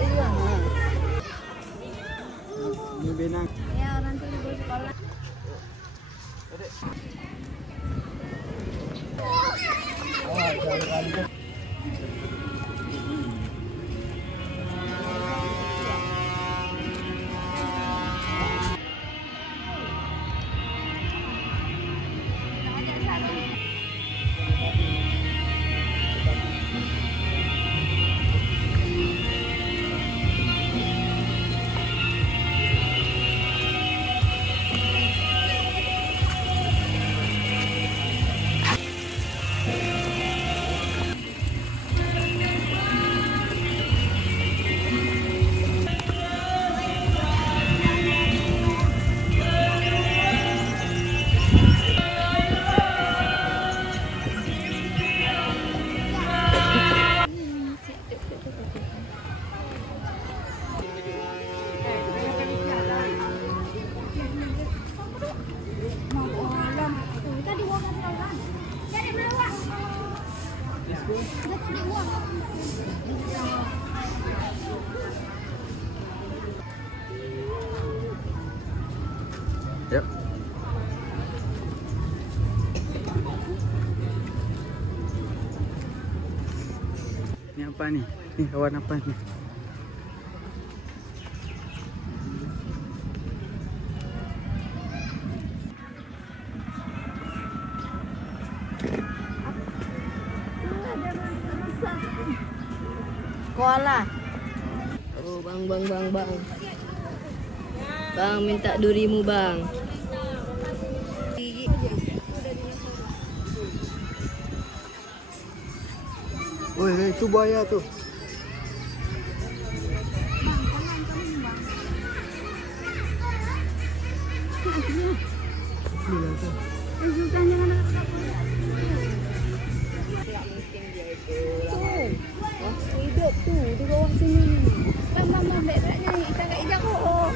Iya. Ini benang. Ya orang tuh libur sekolah. Yuk. Ini apa nih? Nih kawan apa nih? Koala. Oh bang. Bang minta durimu bang. Woi, itu buaya tuh. Hidup tuh di bawah sini. Mama bedanya kita nggak ijak kok.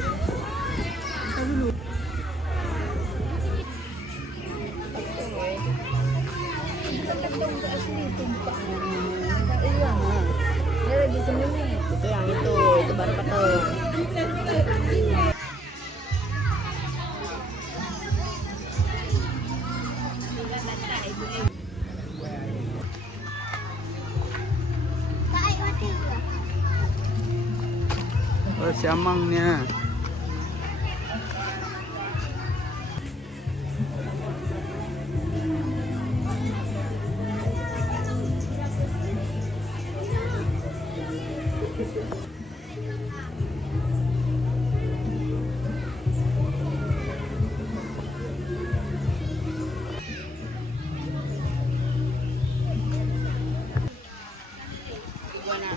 Iya. Dia lagi sembunyi. Itu yang itu baru patung. Oh, siamangnya.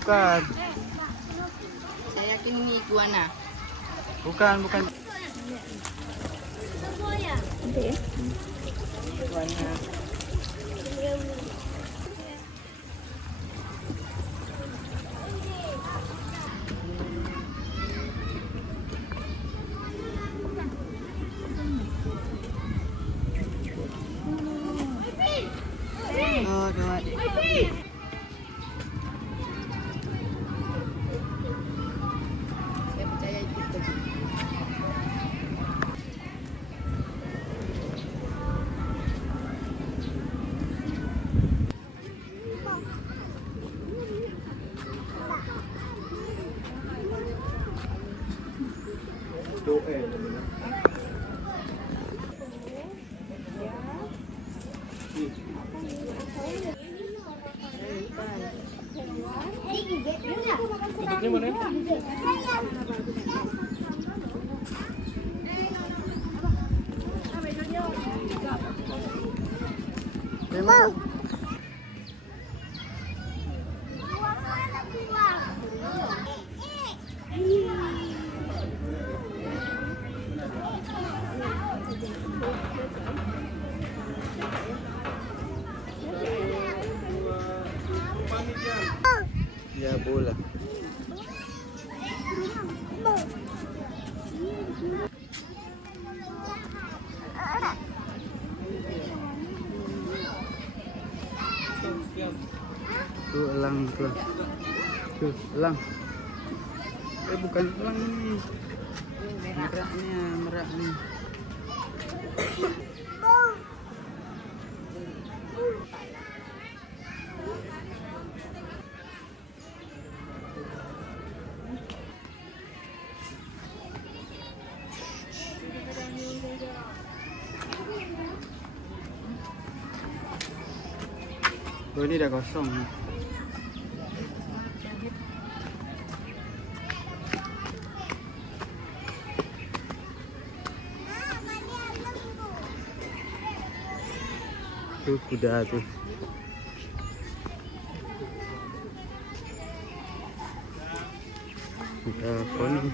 Bukan. Saya yakin ini iguana. Bukan. Iguana. Oh, gawat. Saya percaya itu tadi. Duduknya mana? Memang. Ya bola. Tuh elang tuh. Tuh elang. Bukan tulang ini. Meraknya, merak ini. Oh, ini udah kosong. Tuh kuda tuh. Kuda poni.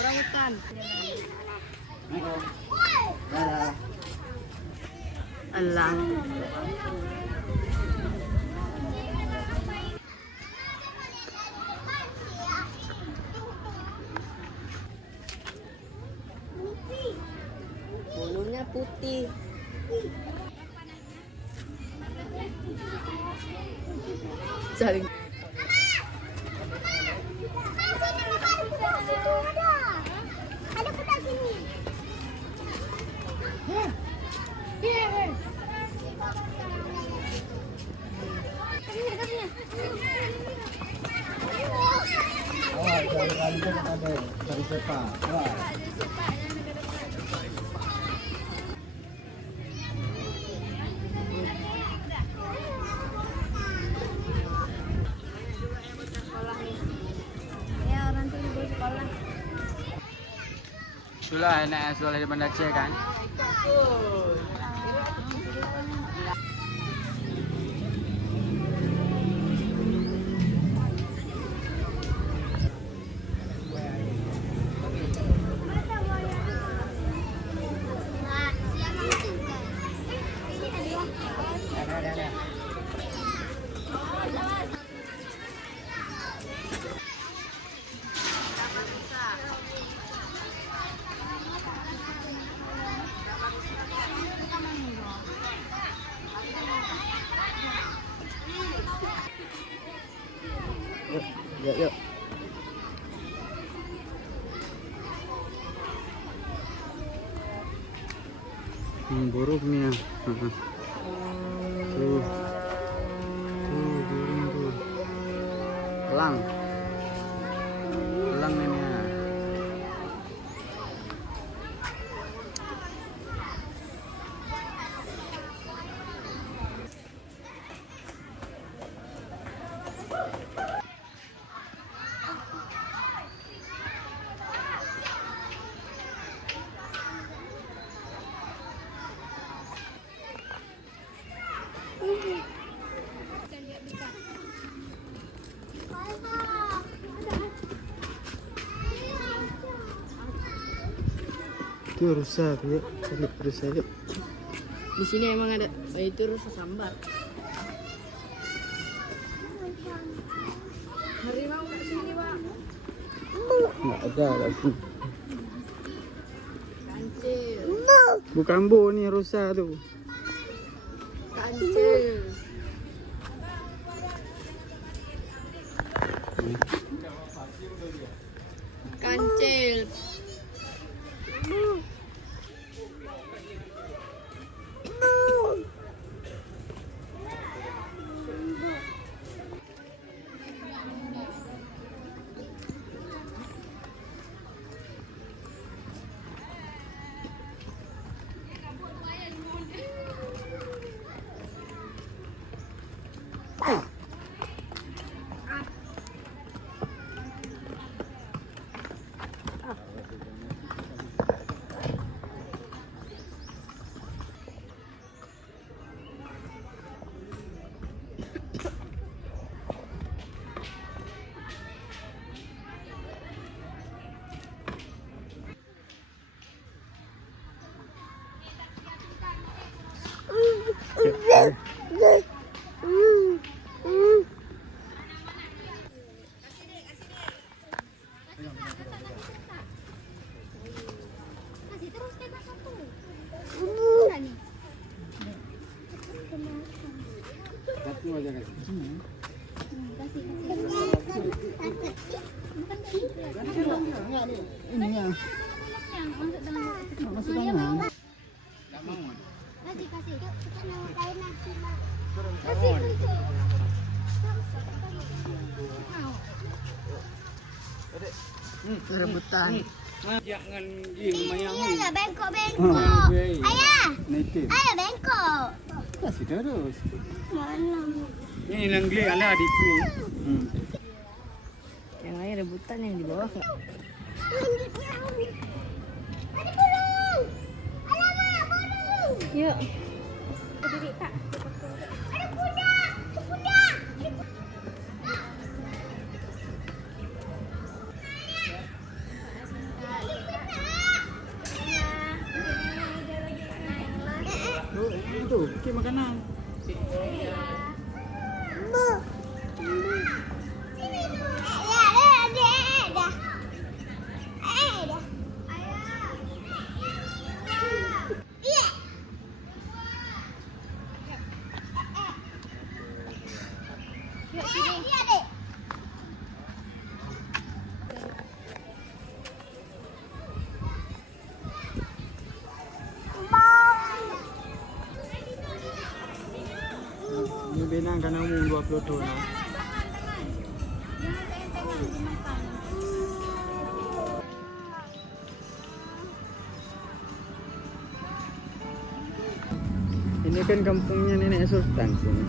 Orang hutan. Alang. Bulunya putih. Saling. Ada kuda sini. Ya orang tuh di sekolah. Itulah enak sekolah di Banda Aceh kan. Yuk, yuk. Burungnya. Tuh. Tuh, burung tuh. Elang. Elang ini. Itu rusa tuh ya, cari rusa yuk. Di sini emang ada. Oh, itu rusa sambar. Harimau di sini, Pak. Nggak ada lagi. Kancil. Bukan bu, nih rusa tuh. Kancil. Kancil. Rebutan. Jangan gini mayang Ini ni. ada bengkok-bengkok. Ayah, Native. ayah bengkok. Kasih terus. Mana? Ini yang geli ala adikku. Yang lain rebutan yang di bawah. Ada burung. Alamak, burung. Yuk. Berdiri Kak. Ada kuda. Ada kuda. Tu, okey makanan. Bu. Sini tu. Ada. Ada. Iya. Yuk sini. Iya, Dek. Ni benang kan kamu 20 tu lah. Jangan tenang-tenang dimakan. Ini kan kampungnya Nenek Sultan sini.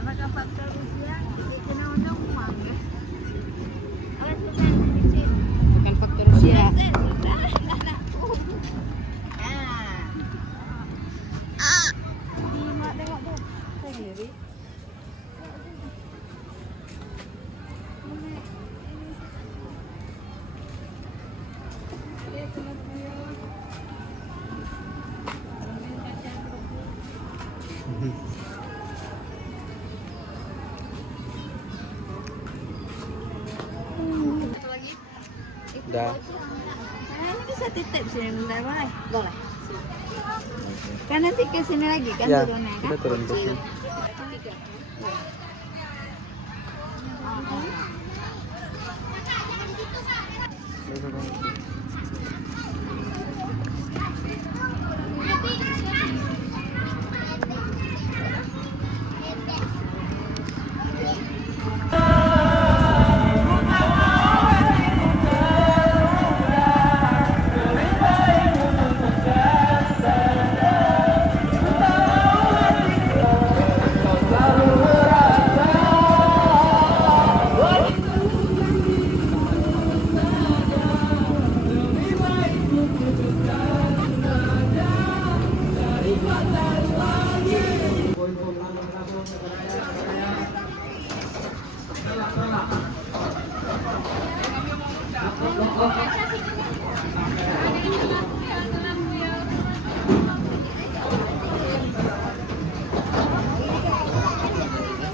Apakah faktor Rusia kena undang-undang ya? Awas Sultan licin. Bukan faktor Rusia. Ni mak tengok tu. Sendiri. Satu lagi. Dah. Ini bisa titip sini bentar boleh? Boleh. Kan nanti ke sini lagi kan Ya, turunnya kan? kita turun ke sini.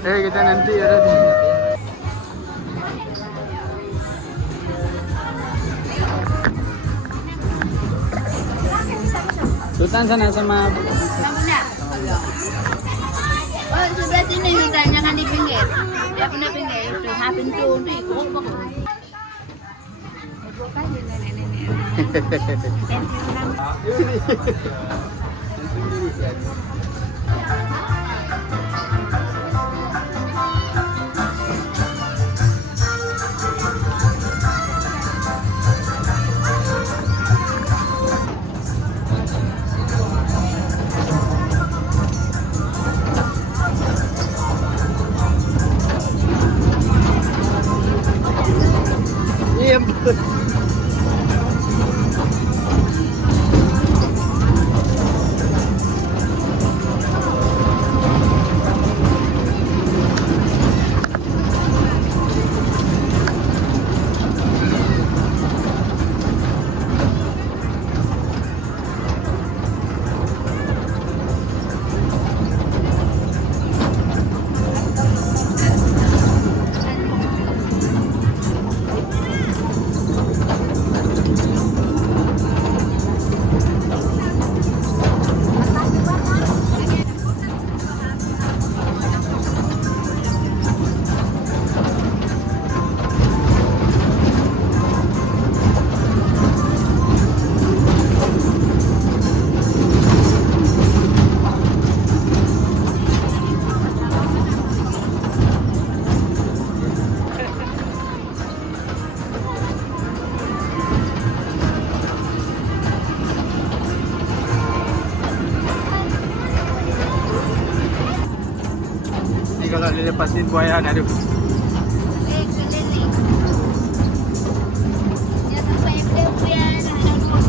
Kita nanti ada di Sultan sana sama Oh sebelah sini Sultan, jangan di pinggir. Dia punya pinggir itu, pintu tu ikut pokok. Ikut kan nenek-nenek. Iya betul. kalau dia lepasin buaya ni. Aduh. Keliling. Dia sampai dia punya ada dua.